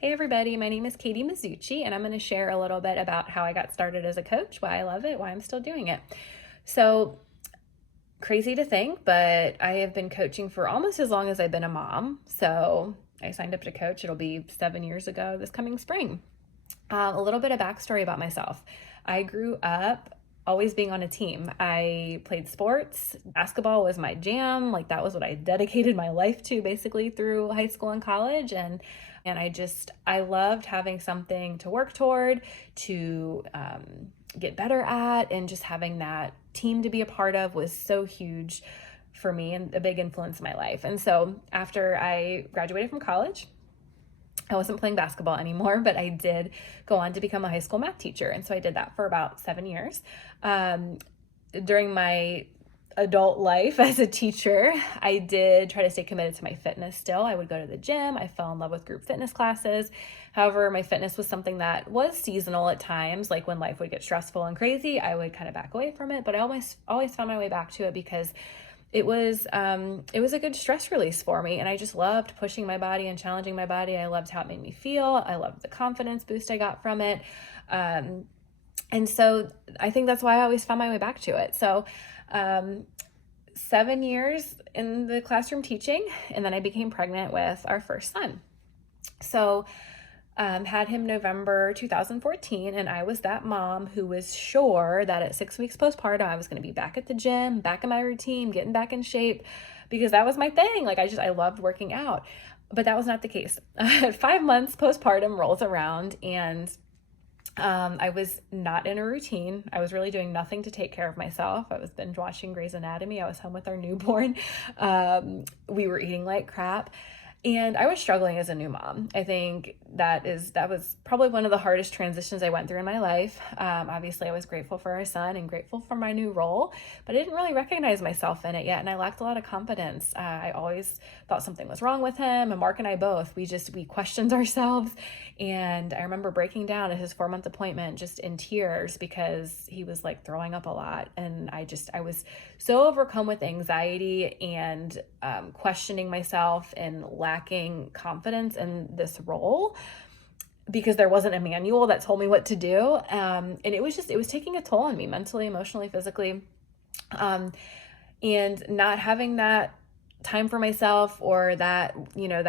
Hey everybody, my name is Katie Mizucci, and I'm going to share a little bit about how I got started as a coach, why I love it, why I'm still doing it. So, crazy to think, but I have been coaching for almost as long as I've been a mom. So, I signed up to coach. It'll be 7 years ago this coming spring. A little bit of backstory about myself. I grew up always being on a team. I played sports. Basketball was my jam. Like that was what I dedicated my life to basically through high school and college. And I loved having something to work toward, to get better at, and just having that team to be a part of was so huge for me and a big influence in my life. And so after I graduated from college, I wasn't playing basketball anymore, but I did go on to become a high school math teacher. And so I did that for about 7 years. During my adult life as a teacher, I did try to stay committed to my fitness still. I would go to the gym. I fell in love with group fitness classes. However, my fitness was something that was seasonal at times. Like when life would get stressful and crazy, I would kind of back away from it. But I always found my way back to it because it was a good stress release for me, and I just loved pushing my body and challenging my body. I loved how it made me feel. I loved the confidence boost I got from it, and so I think that's why I always found my way back to it. So 7 years in the classroom teaching, and then I became pregnant with our first son. So had him November 2014, and I was that mom who was sure that at 6 weeks postpartum, I was going to be back at the gym, back in my routine, getting back in shape, because that was my thing. Like I loved working out, but that was not the case. 5 months postpartum rolls around, and I was not in a routine. I was really doing nothing to take care of myself. I was binge watching Grey's Anatomy. I was home with our newborn. We were eating like crap. And I was struggling as a new mom. I think that was probably one of the hardest transitions I went through in my life. Obviously, I was grateful for our son and grateful for my new role, but I didn't really recognize myself in it yet, and I lacked a lot of confidence. I always thought something was wrong with him, and Mark and I both. We questioned ourselves, and I remember breaking down at his 4-month appointment just in tears because he was like throwing up a lot, and I was so overcome with anxiety and questioning myself and lacking confidence in this role because there wasn't a manual that told me what to do. And it was taking a toll on me mentally, emotionally, physically. And not having that time for myself or that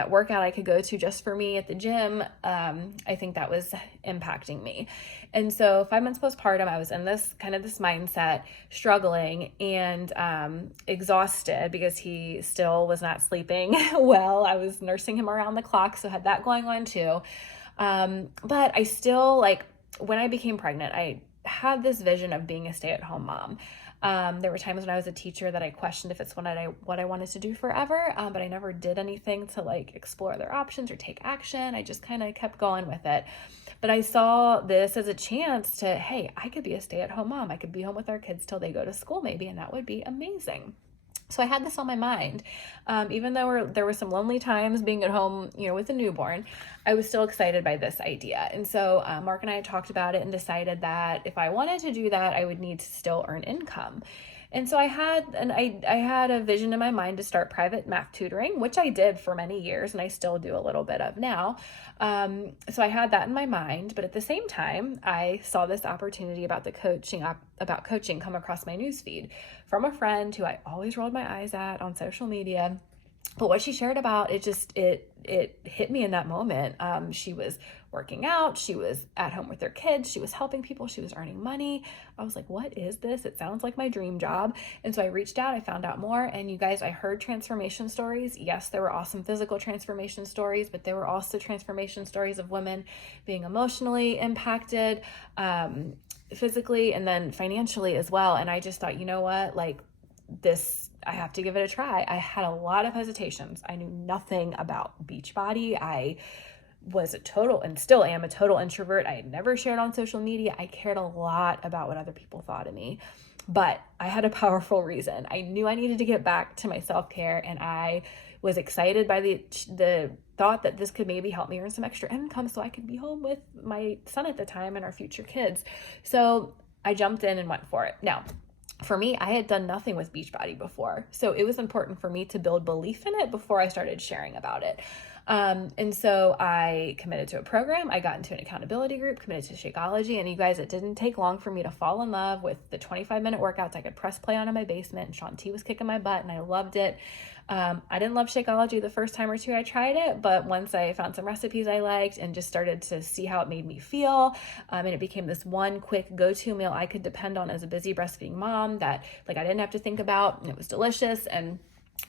workout I could go to just for me at the gym, I think that was impacting me. And so 5 months postpartum, I was in this mindset, struggling and exhausted because he still was not sleeping well. I was nursing him around the clock, so had that going on too. But I still, when I became pregnant, I had this vision of being a stay-at-home mom. There were times when I was a teacher that I questioned if it's what I wanted to do forever, but I never did anything to explore other options or take action. I just kind of kept going with it. But I saw this as a chance to, hey, I could be a stay-at-home mom. I could be home with our kids till they go to school maybe, and that would be amazing. So I had this on my mind. Even though there were some lonely times being at home, with a newborn, I was still excited by this idea. And so Mark and I talked about it and decided that if I wanted to do that, I would need to still earn income. And so I had a vision in my mind to start private math tutoring, which I did for many years, and I still do a little bit of now. So I had that in my mind, but at the same time, I saw this opportunity about coaching come across my newsfeed from a friend who I always rolled my eyes at on social media. But what she shared about, it hit me in that moment. She was working out. She was at home with her kids. She was helping people. She was earning money. I was like, what is this? It sounds like my dream job. And so I reached out. I found out more. And you guys, I heard transformation stories. Yes, there were awesome physical transformation stories, but there were also transformation stories of women being emotionally impacted, physically, and then financially as well. And I just thought, you know what, I have to give it a try. I had a lot of hesitations. I knew nothing about Beachbody. I was and still am a total introvert. I had never shared on social media. I cared a lot about what other people thought of me, but I had a powerful reason. I knew I needed to get back to my self-care, and I was excited by the thought that this could maybe help me earn some extra income so I could be home with my son at the time and our future kids. So I jumped in and went for it. Now, for me, I had done nothing with Beachbody before, so it was important for me to build belief in it before I started sharing about it. And so I committed to a program. I got into an accountability group, committed to Shakeology. And you guys, it didn't take long for me to fall in love with the 25-minute workouts I could press play on in my basement. And Shaun T was kicking my butt and I loved it. I didn't love Shakeology the first time or two I tried it, but once I found some recipes I liked and just started to see how it made me feel, and it became this one quick go-to meal I could depend on as a busy breastfeeding mom that like I didn't have to think about, and it was delicious. And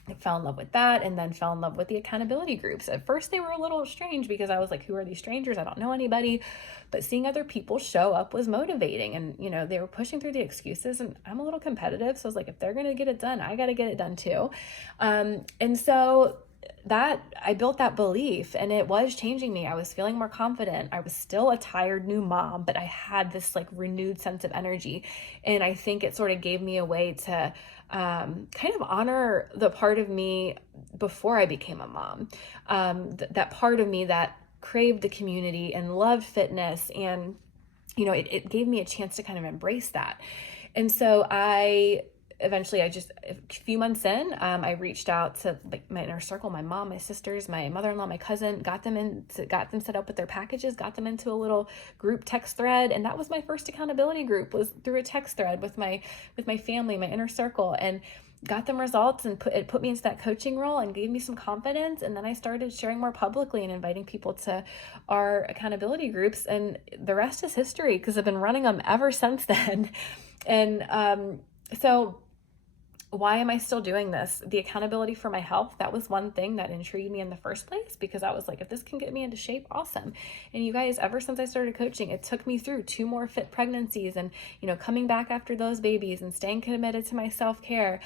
I fell in love with that, and then fell in love with the accountability groups. At first, they were a little strange because I was like, who are these strangers? I don't know anybody. But seeing other people show up was motivating. And, you know, they were pushing through the excuses, and I'm a little competitive. So I was like, if they're going to get it done, I got to get it done too. And so that I built that belief, and it was changing me. I was feeling more confident. I was still a tired new mom, but I had this like renewed sense of energy. And I think it sort of gave me a way to kind of honor the part of me before I became a mom. That part of me that craved the community and loved fitness. And, you know, it gave me a chance to kind of embrace that. And so eventually a few months in, I reached out to like my inner circle, my mom, my sisters, my mother-in-law, my cousin, got them set up with their packages, got them into a little group text thread. And that was my first accountability group, was through a text thread with my family, my inner circle, and got them results, and it put me into that coaching role and gave me some confidence. And then I started sharing more publicly and inviting people to our accountability groups, and the rest is history because I've been running them ever since then. And so why am I still doing this? The accountability for my health, that was one thing that intrigued me in the first place, because I was like, if this can get me into shape, awesome. And you guys, ever since I started coaching, it took me through 2 more fit pregnancies, and, you know, coming back after those babies and staying committed to my self-care.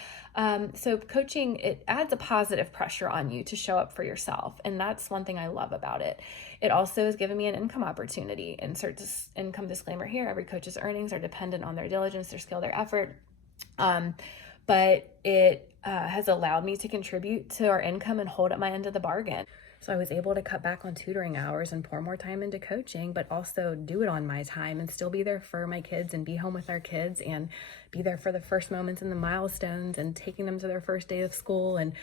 So coaching, it adds a positive pressure on you to show up for yourself. And that's one thing I love about it. It also has given me an income opportunity. Insert income disclaimer here. Every coach's earnings are dependent on their diligence, their skill, their effort. But it has allowed me to contribute to our income and hold up my end of the bargain. So I was able to cut back on tutoring hours and pour more time into coaching, but also do it on my time and still be there for my kids and be home with our kids and be there for the first moments and the milestones and taking them to their first day of school, and,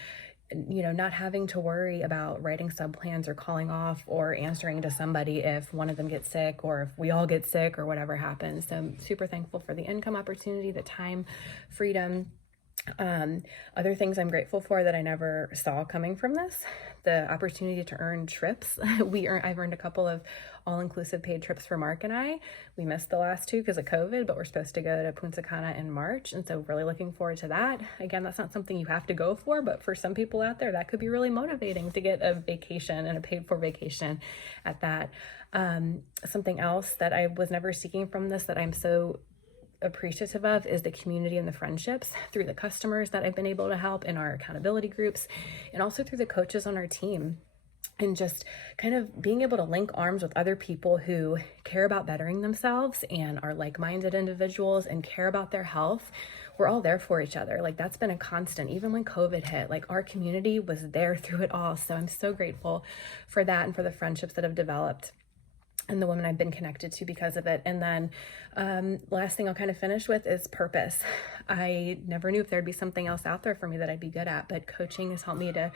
you know, not having to worry about writing sub plans or calling off or answering to somebody if one of them gets sick or if we all get sick or whatever happens. So I'm super thankful for the income opportunity, the time, freedom. Other things I'm grateful for that I never saw coming from this, the opportunity to earn trips. I've earned a couple of all-inclusive paid trips for Mark and I. We missed the last 2 because of COVID, but we're supposed to go to Punta Cana in March. And so really looking forward to that. Again, that's not something you have to go for, but for some people out there, that could be really motivating to get a vacation, and a paid for vacation at that. Something else that I was never seeking from this that I'm so appreciative of is the community and the friendships through the customers that I've been able to help in our accountability groups, and also through the coaches on our team, and just kind of being able to link arms with other people who care about bettering themselves and are like-minded individuals and care about their health. We're all there for each other. Like, that's been a constant. Even when COVID hit, like, our community was there through it all. So I'm so grateful for that and for the friendships that have developed and the women I've been connected to because of it. And then last thing I'll kind of finish with is purpose. I never knew if there'd be something else out there for me that I'd be good at, but coaching has helped me to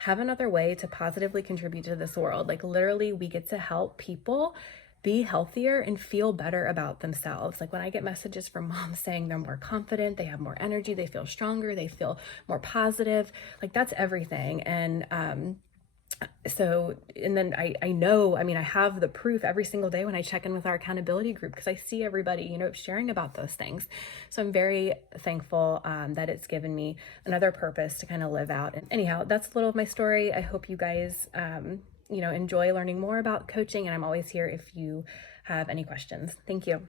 have another way to positively contribute to this world. Like, literally, we get to help people be healthier and feel better about themselves. Like, when I get messages from moms saying they're more confident, they have more energy, they feel stronger, they feel more positive, like, that's everything. And then I know, I mean, I have the proof every single day when I check in with our accountability group, because I see everybody, you know, sharing about those things. So I'm very thankful that it's given me another purpose to kind of live out. And anyhow, that's a little of my story. I hope you guys, you know, enjoy learning more about coaching, and I'm always here if you have any questions. Thank you.